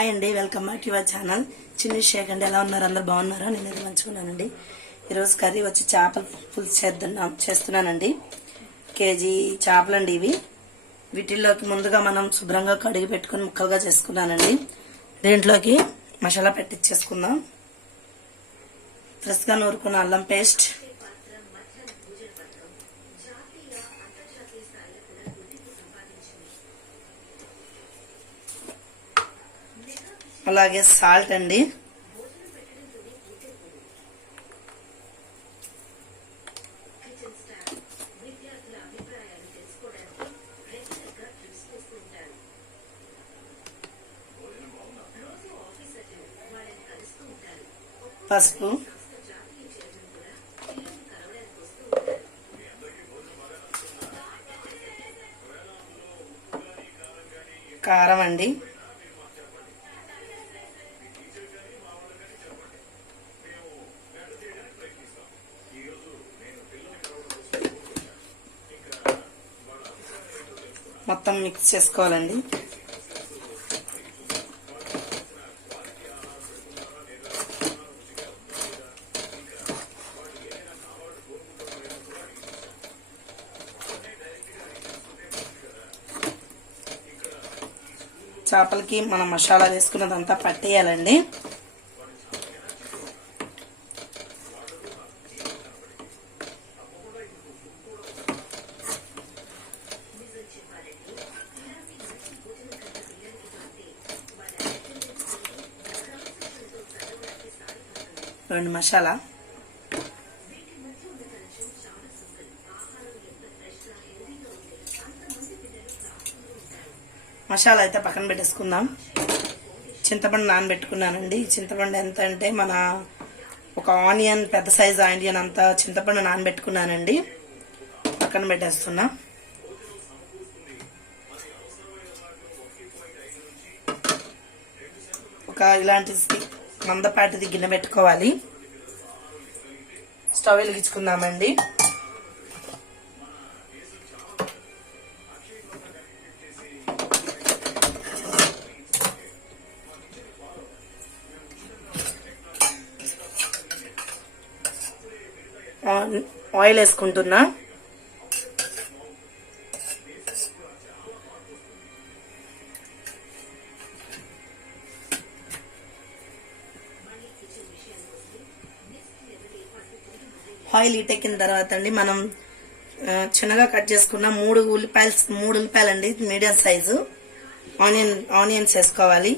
Hi అండి, welcome back to your channel. చిన్న షేక్ అండి. ఎలా ఉన్నారు? అందరు బాగున్నారా? నేనైతే మంచుకున్నానండి. ఈరోజు కర్రీ వచ్చి చేపల పులుసు చేస్తున్నానండి. కేజీ చేపలండి ఇవి. వీటిల్లోకి ముందుగా మనం శుభ్రంగా కడిగి పెట్టుకుని ముక్కలుగా చేసుకున్నానండి. దీంట్లోకి మసాలా పెట్టించేసుకుందాం. ఫ్రెష్గా నూరుకున్న అల్లం పేస్ట్, అలాగే సాల్ట్ అండి, పసుపు, కారం అండి, మొత్తం మిక్స్ చేసుకోవాలండి. చేపలకి మనం మసాలా వేసుకున్నదంతా పట్టేయాలండి. రెండు మసాలా, మసాలా అయితే పక్కన పెట్టేసుకుందాం. చింతపండు నానబెట్టుకున్నానండి. చింతపండు ఎంత అంటే మన ఒక ఆనియన్, పెద్ద సైజు ఆనియన్ అంత చింతపండు నానబెట్టుకున్నానండి. పక్కన పెట్టేస్తున్నా. ఒక ఇలాంటి మందపాటిది గిన్నె పెట్టుకోవాలి. స్టవ్ వెలిగించుకుందామండి. ఆయిల్ వేసుకుంటున్నా. ఆయిల్ హీటెక్కిన తర్వాత అండి మనం చిన్నగా కట్ చేసుకున్న మూడు ఉల్లిపాయలు అండి, మీడియం సైజు ఆనియన్స్ వేసుకోవాలి.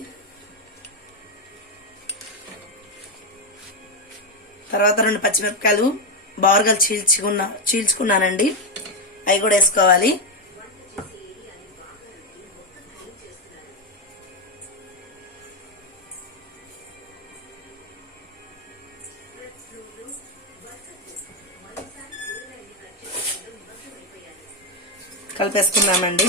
తర్వాత 2 పచ్చిమిరపకాయలు బారుగా చీల్చుకున్నానండి, అవి కూడా వేసుకోవాలి. కలిపేసుకున్నామండి.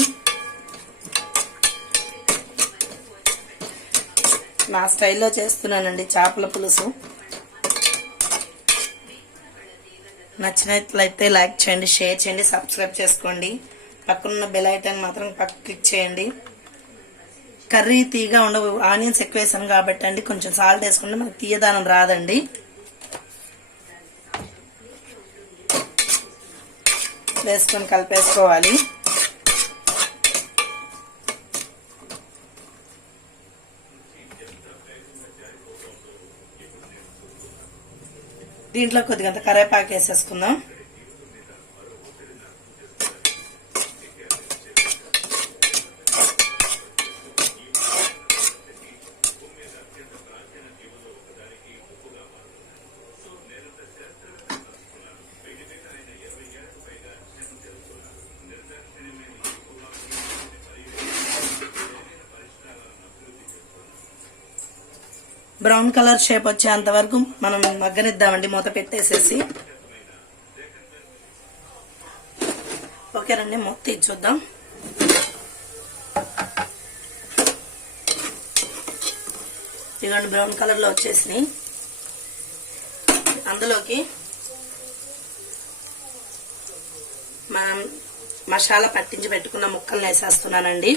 నా స్టైల్లో చేస్తున్నానండి చేపల పులుసు. నచ్చినట్లయితే లైక్ చేయండి, షేర్ చేయండి, సబ్స్క్రైబ్ చేసుకోండి. పక్కనున్న బెల్ ఐకాన్ మాత్రం క్లిక్ చేయండి. కర్రీ తీగా ఉండవు, ఆనియన్స్ ఎక్కువ వేసాను కాబట్టి అండి కొంచెం సాల్ట్ వేసుకుంటే మనకు తీయదనం రాదండి. వేసుకొని కలిపేసుకోవాలి. దీంట్లో కొద్దిగా కరివేపాకు వేసేసుకుందాం. బ్రౌన్ కలర్ షేప్ వచ్చేంత వరకు మనం మగ్గనిద్దామండి, మూత పెట్టేసేసి. ఓకేనండి, మూత తీసి చూద్దాం. ఇదిగోండి బ్రౌన్ కలర్ లో వచ్చేసినాయి. అందులోకి మనం మసాలా పట్టించి పెట్టుకున్న ముక్కల్ని వేసేస్తున్నానండి.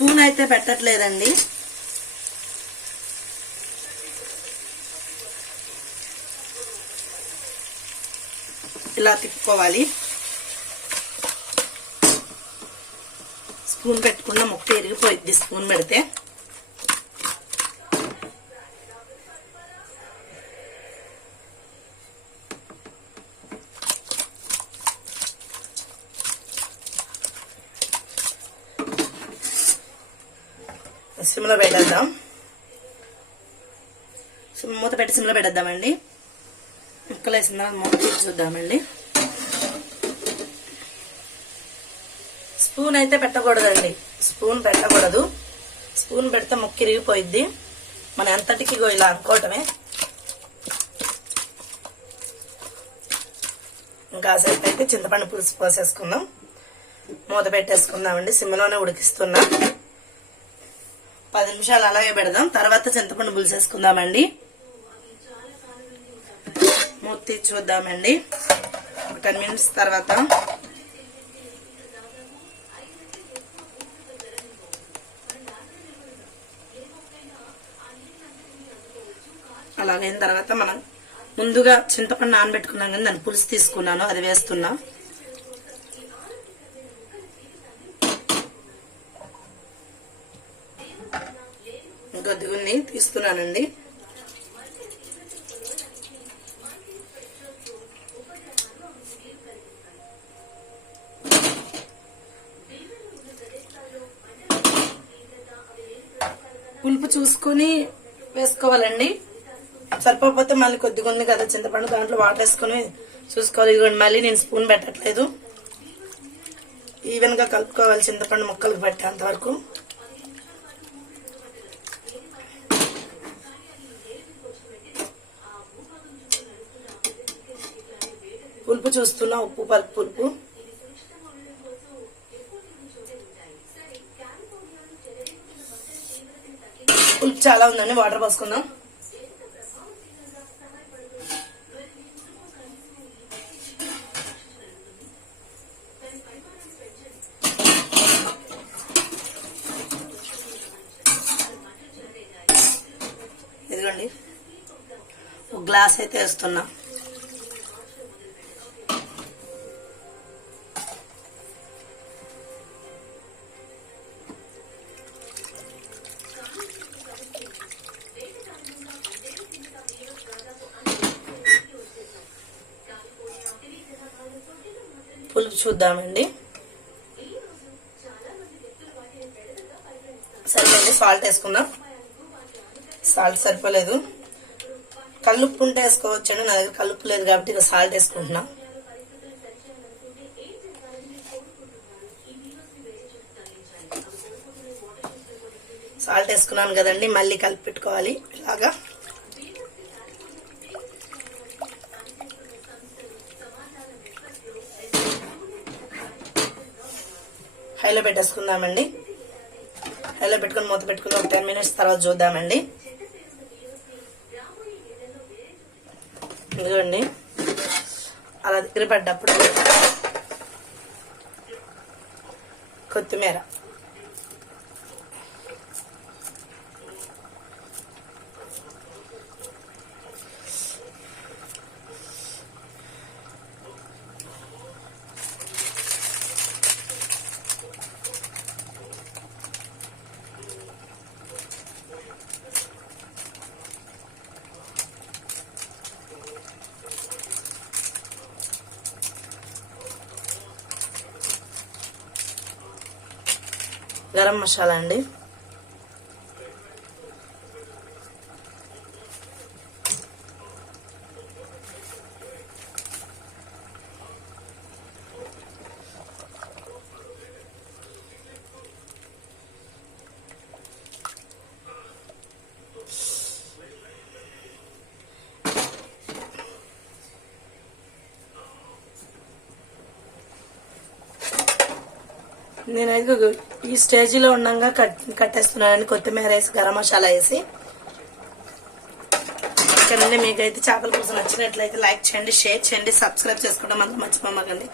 స్పూన్ అయితే పెట్టట్లేదండి. ఇలా తిప్పుకోవాలి. స్పూన్ పెట్టుకున్న ముక్క ఇరిగిపోయిద్ది స్పూన్ పెడితే. సిమ్లో పెట్టేద్దాం. మూత పెట్టి సిమ్లో పెట్టేద్దామండి. ముక్కలు వేసిన మూత తీసి చూద్దామండి. స్పూన్ అయితే పెట్టకూడదండి. స్పూన్ పెట్టకూడదు. స్పూన్ పెడితే ముక్క ఇరిగిపోయిద్ది. మనం ఎంతటికి ఇలా అనుకోవటమే. ఇంకా సేపు అయితే చింతపండు పులుసు పోసేసుకుందాం. మూత పెట్టేసుకుందామండి. సిమ్లోనే ఉడికిస్తున్నా. 10 నిమిషాలు అలాగే పెడదాం. తర్వాత చింతపండు పులుసు వేసుకుందామండి. మూత తీసి చూద్దామండి. 10 మినిట్స్ తర్వాత అలాగైన తర్వాత మనం ముందుగా చింతపండు నానబెట్టుకున్నాం కానీ దాన్ని పులుసు తీసుకున్నాను, అది వేస్తున్నా. గొద్దుగుని తీస్తున్నానండి. పులుపు చూసుకొని వేసుకోవాలండి. సరిపోతే మళ్ళీ కొద్దిగా ఉంది కదా చింతపండు, దాంట్లో వాటర్ వేసుకొని చూసుకోవాలి. ఇదిగోండి, మళ్ళీ నేను స్పూన్ పెట్టట్లేదు. ఈవెన్ గా కలుపుకోవాలి చింతపండు ముక్కలకు పట్టేంత వరకు. పులుపు చూస్తున్నా, ఉప్పు పలుపు పులుపు. పులుపు చాలా ఉందండి. వాటర్ పోసుకుందాం. ఇదిగోండి, ఒక గ్లాస్ అయితే వేస్తున్నా. పులుపు చూద్దామండి. సరిపోయింది. సాల్ట్ వేసుకుందాం. సాల్ట్ సరిపోలేదు. కల్లుప్పు ఉంటే వేసుకోవచ్చండి. నా దగ్గర కల్లుప్పు లేదు కాబట్టి ఇక సాల్ట్ వేసుకుంటున్నా. సాల్ట్ వేసుకున్నాను కదండి, మళ్ళీ కలిపి పెట్టుకోవాలి ఇలాగా. హైలో పెట్టేసుకుందామండి. హైలో పెట్టుకుని మూత పెట్టుకుని ఒక 10 మినిట్స్ తర్వాత చూద్దామండి. ఇదిగోండి, అలా దగ్గర పడ్డప్పుడు కొత్తిమీర, గరం మసాలా అండి. నేనైతే ఈ స్టేజీలో ఉండగా కట్టేస్తున్నానని కొత్తిమీర వేసి గరం మసాలా వేసి. ఓకేనండి, మీకైతే చేపల పులుసు నచ్చినట్లయితే లైక్ చేయండి, షేర్ చేయండి, సబ్స్క్రైబ్ చేసుకోవడం అంతా మర్చిపోమాకండి.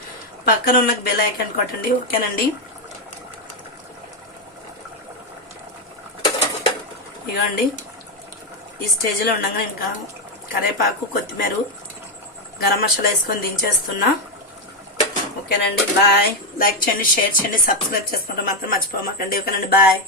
పక్కన ఉన్న బెల్ ఐకాన్ కొట్టండి. ఓకేనండి. ఇగోండి ఈ స్టేజ్లో ఉండగా ఇంకా కరివేపాకు కొత్తిమీర గరం మసాలా వేసుకొని దించేస్తున్నా. ఓకేనండి, బాయ్. లైక్ చేయండి, షేర్ చేయండి, సబ్స్క్రైబ్ చేసుకుంటే మాత్రం మర్చిపోమాకండి. ఓకేనండి, బాయ్.